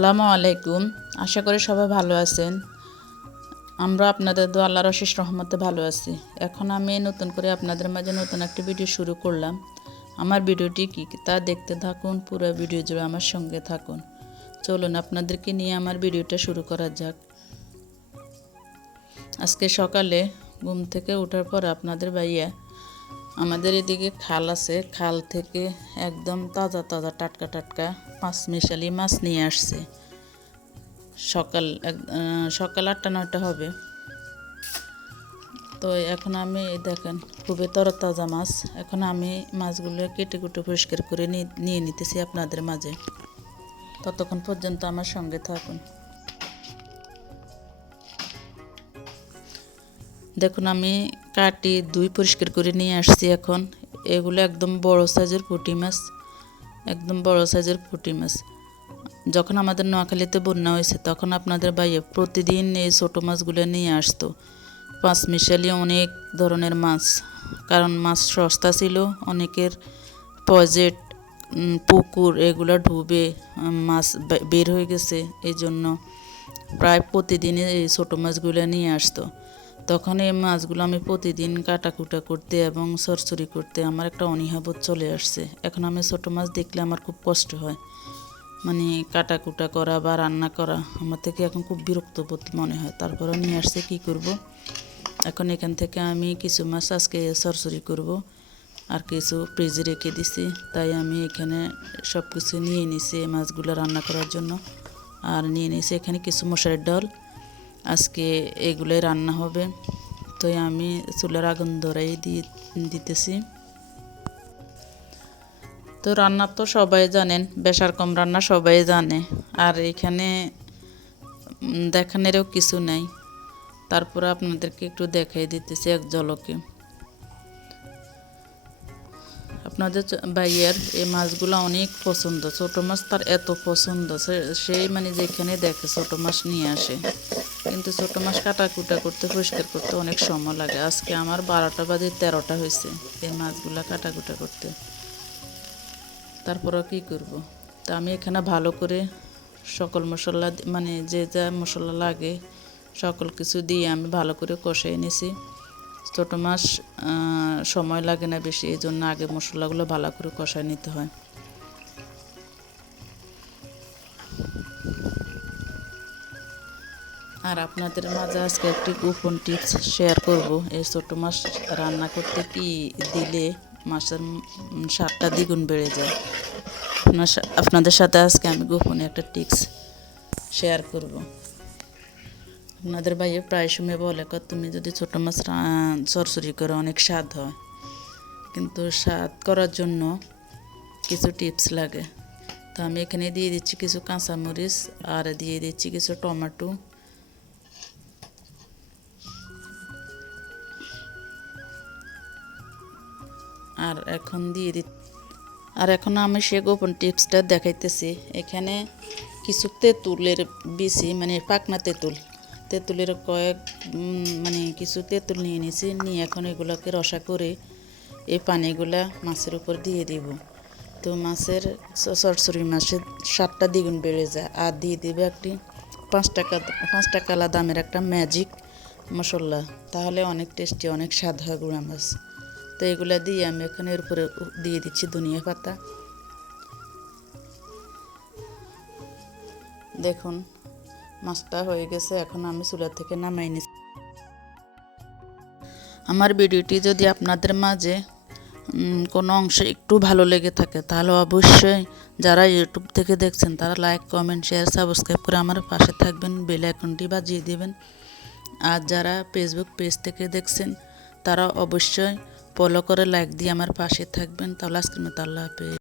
আসসালামু আলাইকুম। আশা করি সবাই ভালো আছেন। আমরা আপনাদের দোয়া আল্লাহর অশেষ রহমতে ভালো আছি। এখন আমি নতুন করে আপনাদের মাঝে নতুন একটি ভিডিও শুরু করলাম। আমার ভিডিওটি কী তা দেখতে থাকুন, পুরো ভিডিও জুড়ে আমার সঙ্গে থাকুন। চলুন আপনাদেরকে নিয়ে আমার ভিডিওটা শুরু করা যাক। আজকে সকালে ঘুম থেকে ওঠার পর আপনাদের ভাইয়া আমাদের এদিকে খাল আছে, খাল থেকে একদম তাজা তাজা টাটকা টাটকা পাঁচমিশালি মাছ নিয়ে আসছে। সকাল 8টা-9টা হবে। তো এখন আমি দেখেন খুবই তরতাজা মাছ। এখন আমি মাছগুলো কেটে কুটে পরিষ্কার করে নিয়ে নিতেছি আপনাদের মাঝে। ততক্ষণ পর্যন্ত আমার সঙ্গে থাকুন। দেখুন আমি কাটি ধুই পরিষ্কার করে নিয়ে আসছি। এখন এগুলো একদম বড় সাইজের পুঁটি মাছ, একদম বড় সাইজের পুঁটি মাছ। যখন আমাদের নোয়াখালীতে বন্যা হয়েছে তখন আপনাদের ভাইয়া প্রতিদিন এই ছোটো মাছগুলো নিয়ে আসতো। পাঁচমিশালি অনেক ধরনের মাছ, কারণ মাছ সস্তা ছিল। অনেকের পজেট পুকুর এগুলো ডুবে মাছ বের হয়ে গেছে, এই জন্য প্রায় প্রতিদিনই এই ছোটো মাছগুলো নিয়ে আসতো। তখন এই মাছগুলো আমি প্রতিদিন কাটাকুটা করতে এবং সরসরি করতে আমার একটা অনীহাবোধ চলে আসছে। এখন আমি ছোটো মাছ দেখলে আমার খুব কষ্ট হয়, মানে কাটাকুটা করা বা রান্না করা আমার থেকে এখন খুব বিরক্ত বোধ মনে হয়। তারপরে নিয়ে আসছে, কী করব। এখন এখান থেকে আমি কিছু মাছ আজকে সরসরি করব, আর কিছু ফ্রিজে রেখে দিছি। তাই আমি এখানে সব কিছু নিয়ে নিছি এই মাছগুলো রান্না করার জন্য। আর নিয়ে নিছি এখানে কিছু মশারির ডাল, আজকে এগুলোই রান্না হবে। তো আমি চুলার আগুন ধরাই দিতেছি। তো রান্না তো সবাই জানেন, বেশার কম রান্না সবাই জানে, আর এখানে দেখানেরও কিছু নাই। তারপরে আপনাদেরকে একটু দেখাই দিতেছি এক ঝলকে। আপনাদের ভাইয়ের এই মাছগুলো অনেক পছন্দ, ছোটো মাছ তার এত পছন্দ, সেই মানে যেখানে দেখে ছোটো মাছ নিয়ে আসে। কিন্তু ছোটো মাছ কাটাকুটা করতে পরিষ্কার করতে অনেক সময় লাগে। আজকে আমার 12টা বাজে 13টা হয়েছে এই মাছগুলো কাটাকুটা করতে। তারপরে কী করব, তা আমি এখানে ভালো করে সকল মশলা মানে যে যা মশলা লাগে সকল কিছু দিয়ে আমি ভালো করে কষিয়ে নিছি। ছোটো মাছ সময় লাগে না বেশি, এই জন্য আগে মশলাগুলো ভালো করে কষায় নিতে হয়। আর আপনাদের মাঝে আজকে একটি গোপন টিপস শেয়ার করব। এই ছোটো মাছ রান্না করতে কি দিলে মাছের স্বাদটা দ্বিগুণ বেড়ে যায়। আপনাদের সাথে আজকে আমি গোপনে একটা টিপস শেয়ার করব। আপনাদের ভাইয়া প্রায় সময় বলে, তুমি যদি ছোটো মাছ সরসরি করো অনেক স্বাদ হয়, কিন্তু স্বাদ করার জন্য কিছু টিপস লাগে। তো আমি এখানে দিয়ে দিচ্ছি কিছু কাঁচামরিচ, আর দিয়ে দিচ্ছি কিছু টমেটো, আর এখন আমি সে গোপন টিপসটা দেখাইতেছি। এখানে কিছু তেঁতুলের বিচি, মানে পাকনা তেঁতুলের মানে কিছু তেঁতুল নিয়ে নিয়েছি, নিয়ে এখন এগুলোকে রসা করে এই পানিগুলা মাছের উপর দিয়ে দিব। তো মাছের সরসরি মাছের স্বাদটা দ্বিগুণ বেড়ে যায়। আর দিয়ে দিবে একটি 5 টাকা দামের একটা ম্যাজিক মশলা, তাহলে অনেক টেস্টি অনেক স্বাদ হয় গুঁড়া মাছ। তো এগুলো দিয়ে আমি এখানে এর উপরে দিয়ে দিচ্ছি ধনিয়া পাতা। দেখুন মাছটা হয়ে গেছে, এখন আমি চুলা থেকে নামাই নিচ্ছি। আমার ভিডিওটি যদি আপনাদের মাঝে কোনো অংশে একটু ভালো লেগে থাকে তাহলে অবশ্যই যারা ইউটিউব থেকে দেখছেন তারা লাইক, কমেন্ট, শেয়ার, সাবস্ক্রাইব করে আমার পাশে থাকবেন, বেল আইকনটি বাজিয়ে দেবেন। আর যারা ফেসবুক পেজ থেকে দেখছেন তারা অবশ্যই ফলো করে লাইক দিয়ে আমার পাশে থাকবেন। তাহলে আজকের মতো আল্লাহ হাফেজ।